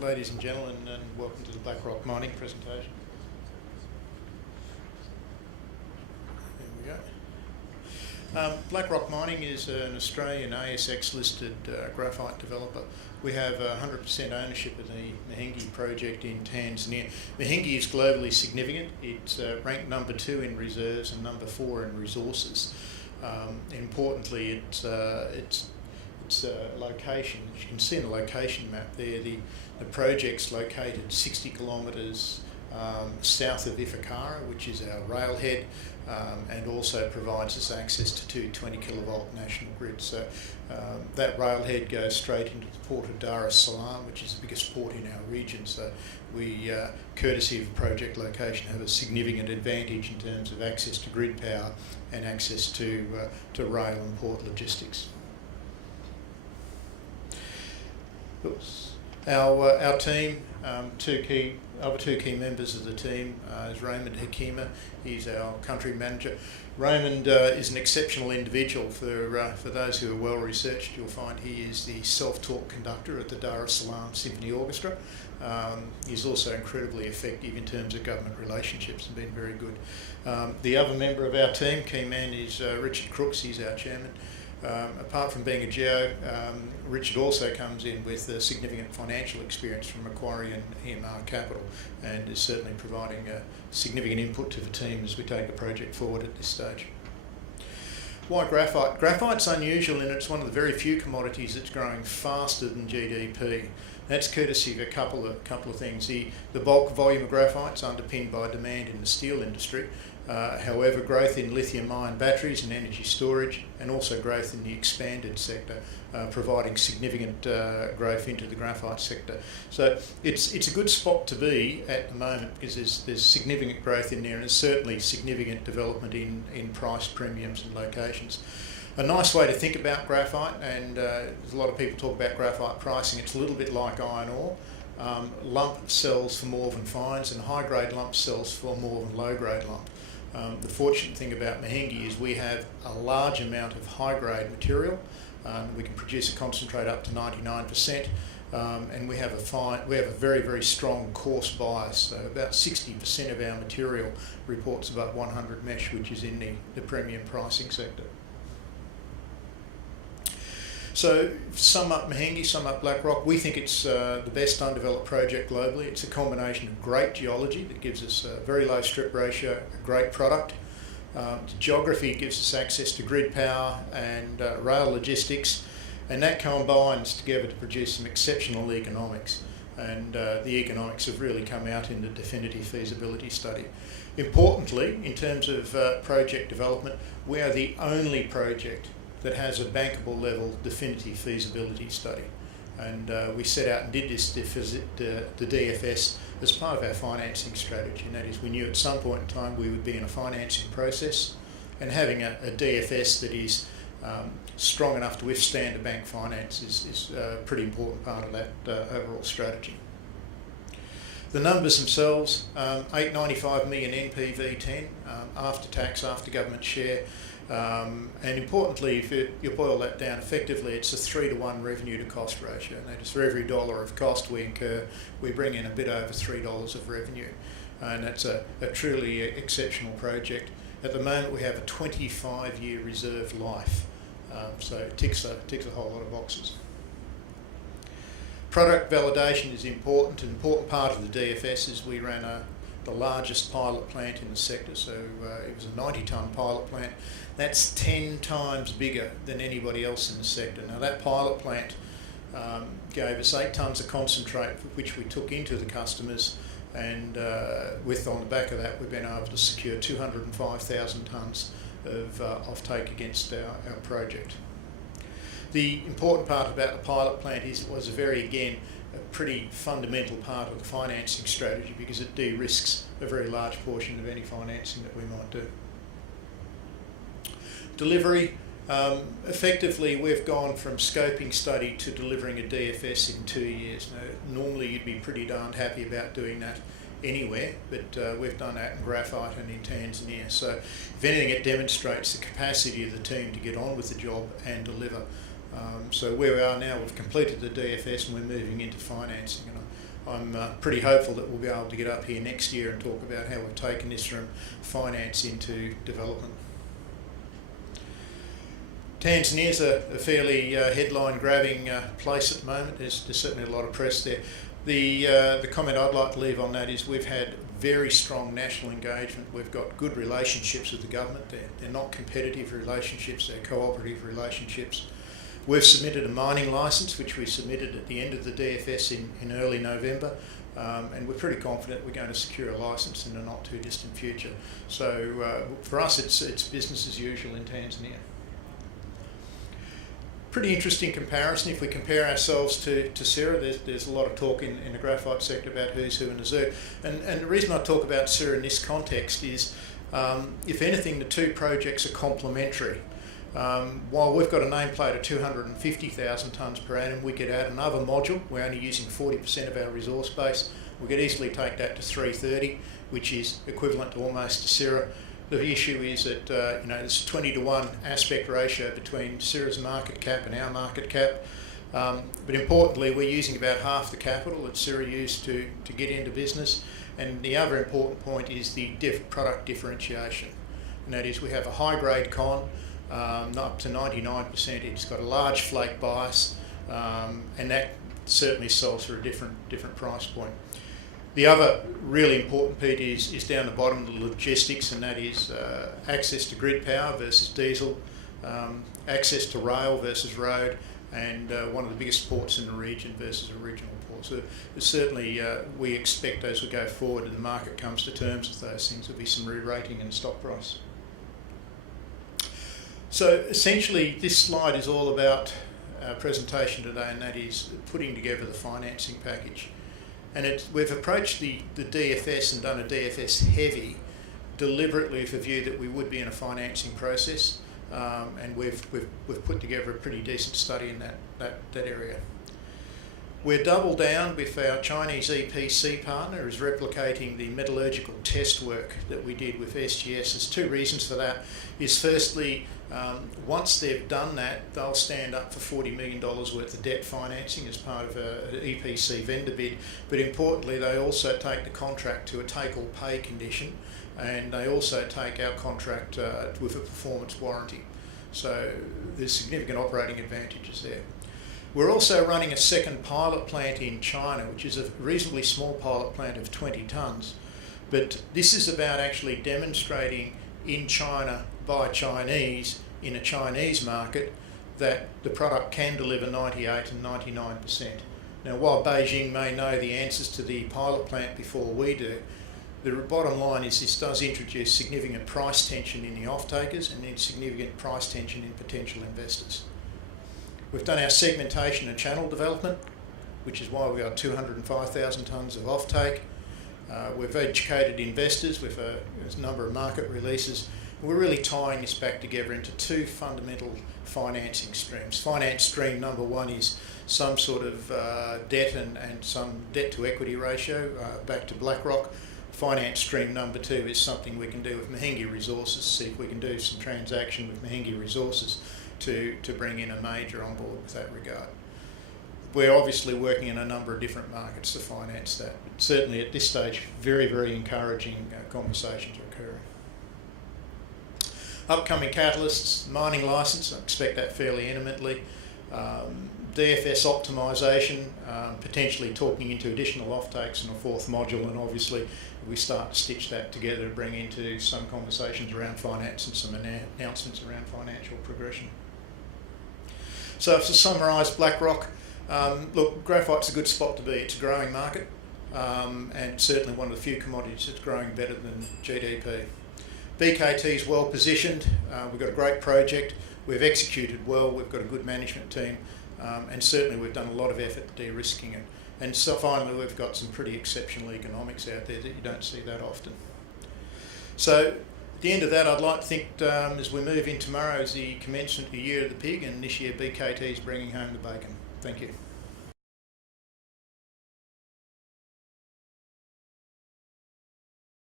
ladies and gentlemen, and welcome to the Black Rock Mining presentation. There we go. Black Rock Mining is an Australian ASX-listed graphite developer. We have 100% ownership of the Mahenge project in Tanzania. Mahenge is globally significant. It's ranked number 2 in reserves and number 4 in resources. Importantly, its location, as you can see in the location map there, the project's located 60 kilometres south of Ifakara, which is our railhead, and also provides us access to two 20 kilovolt national grids. So that railhead goes straight into the port of Dar es Salaam, which is the biggest port in our region. So we, courtesy of project location, have a significant advantage in terms of access to grid power and access to rail and port logistics. Oops. Our team, other two key members of the team is Raymond Hakima. He's our country manager. Raymond is an exceptional individual. For those who are well researched, you'll find he is the self-taught conductor at the Dar es Salaam Symphony Orchestra. He's also incredibly effective in terms of government relationships and been very good. The other member of our team, key man, is Richard Crooks. He's our chairman. Apart from being a geo, Richard also comes in with significant financial experience from Macquarie and EMR Capital, and is certainly providing a significant input to the team as we take the project forward at this stage. Why graphite? Graphite's unusual in it's one of the very few commodities that's growing faster than GDP. That's courtesy of a couple of things. The bulk volume of graphite's underpinned by demand in the steel industry. However, growth in lithium-ion batteries and energy storage, and also growth in the expanded sector, providing significant growth into the graphite sector. So it's a good spot to be at the moment because there's significant growth in there, and there's certainly significant development in price premiums and locations. A nice way to think about graphite, and there's a lot of people talk about graphite pricing, it's a little bit like iron ore. Lump sells for more than fines, and high-grade lump sells for more than low-grade lump. The fortunate thing about Mahenge is we have a large amount of high-grade material. We can produce a concentrate up to 99%, and we have a very, very strong coarse bias. So about 60% of our material reports above 100 mesh, which is in the premium pricing sector. So sum up Mahenge, sum up Black Rock, we think it's the best undeveloped project globally. It's a combination of great geology that gives us a very low strip ratio, a great product. The geography gives us access to grid power and rail logistics, and that combines together to produce some exceptional economics. And the economics have really come out in the definitive feasibility study. Importantly, in terms of project development, we are the only project that has a bankable level definitive feasibility study. And we set out and did the DFS as part of our financing strategy, and that is we knew at some point in time we would be in a financing process, and having a DFS that is strong enough to withstand a bank finance is a pretty important part of that overall strategy. The numbers themselves, 895 million NPV 10, after tax, after government share. And importantly, if you boil that down effectively, it's a 3-to-1 revenue to cost ratio. And that is for every dollar of cost we incur, we bring in a bit over $3 of revenue. And that's a truly exceptional project. At the moment, we have a 25-year reserve life. So it ticks a whole lot of boxes. Product validation is important. An important part of the DFS is we ran the largest pilot plant in the sector. So it was a 90-tonne pilot plant. That's 10 times bigger than anybody else in the sector. Now that pilot plant gave us 8 tonnes of concentrate, which we took into the customers, and on the back of that we've been able to secure 205,000 tonnes of offtake against our project. The important part about the pilot plant is it was a pretty fundamental part of the financing strategy because it de-risks a very large portion of any financing that we might do. Delivery, effectively we've gone from scoping study to delivering a DFS in 2 years. Now, normally you'd be pretty darned happy about doing that anywhere, but we've done that in graphite and in Tanzania. So if anything, it demonstrates the capacity of the team to get on with the job and deliver. So where we are now, we've completed the DFS and we're moving into financing. And I'm pretty hopeful that we'll be able to get up here next year and talk about how we've taken this from finance into development. Tanzania's a fairly headline-grabbing place at the moment. There's certainly a lot of press there. The comment I'd like to leave on that is we've had very strong national engagement. We've got good relationships with the government. They're not competitive relationships, they're cooperative relationships. We've submitted a mining licence, which we submitted at the end of the DFS in early November, and we're pretty confident we're going to secure a licence in the not too distant future. So for us, it's business as usual in Tanzania. Pretty interesting comparison. If we compare ourselves to Syrah, there's a lot of talk in the graphite sector about who's who in the zoo. And the reason I talk about Syrah in this context is, if anything, the two projects are complementary. While we've got a nameplate of 250,000 tonnes per annum, we could add another module. We're only using 40% of our resource base. We could easily take that to 330, which is equivalent to almost to Syrah. The issue is that there's a 20-to-1 aspect ratio between Syrah's market cap and our market cap. But importantly, we're using about half the capital that Syrah used to get into business. And the other important point is the product differentiation. And that is we have a high-grade con, up to 99%. It's got a large flake bias, and that certainly sells for a different price point. The other really important piece is down the bottom, the logistics, and that is access to grid power versus diesel, access to rail versus road, and one of the biggest ports in the region versus a regional port. So certainly we expect as we go forward and the market comes to terms with those things, there'll be some re-rating in the stock price. So essentially this slide is all about our presentation today, and that is putting together the financing package. And we've approached the DFS and done a DFS heavy deliberately with a view that we would be in a financing process, and we've put together a pretty decent study in that area. We're double down with our Chinese EPC partner is replicating the metallurgical test work that we did with SGS. There's two reasons for that. Is firstly, once they've done that, they'll stand up for $40 million worth of debt financing as part of an EPC vendor bid. But importantly, they also take the contract to a take-or-pay condition, and they also take our contract with a performance warranty. So there's significant operating advantages there. We're also running a second pilot plant in China, which is a reasonably small pilot plant of 20 tonnes. But this is about actually demonstrating in China by Chinese, in a Chinese market, that the product can deliver 98 and 99%. Now, while Beijing may know the answers to the pilot plant before we do, the bottom line is this does introduce significant price tension in the off-takers and then significant price tension in potential investors. We've done our segmentation and channel development, which is why we've got 205,000 tonnes of offtake. We've educated investors with a number of market releases. We're really tying this back together into two fundamental financing streams. Finance stream number one is some sort of debt and some debt to equity ratio back to BlackRock. Finance stream number two is something we can do with Mahenge Resources, see if we can do some transaction with Mahenge Resources to bring in a major on board with that regard. We're obviously working in a number of different markets to finance that, but certainly at this stage, very, very encouraging conversations are occurring. Upcoming catalysts, mining licence, I expect that fairly imminently. DFS optimisation, potentially talking into additional offtakes and a fourth module, and obviously we start to stitch that together to bring into some conversations around finance and some announcements around financial progression. So to summarise BlackRock, look, graphite's a good spot to be. It's a growing market, and certainly one of the few commodities that's growing better than GDP. BKT is well positioned. We've got a great project. We've executed well. We've got a good management team, and certainly we've done a lot of effort de-risking it. And so finally, we've got some pretty exceptional economics out there that you don't see that often. So at the end of that, I'd like to think as we move in tomorrow is the commencement of the Year of the Pig, and this year BKT is bringing home the bacon. Thank you.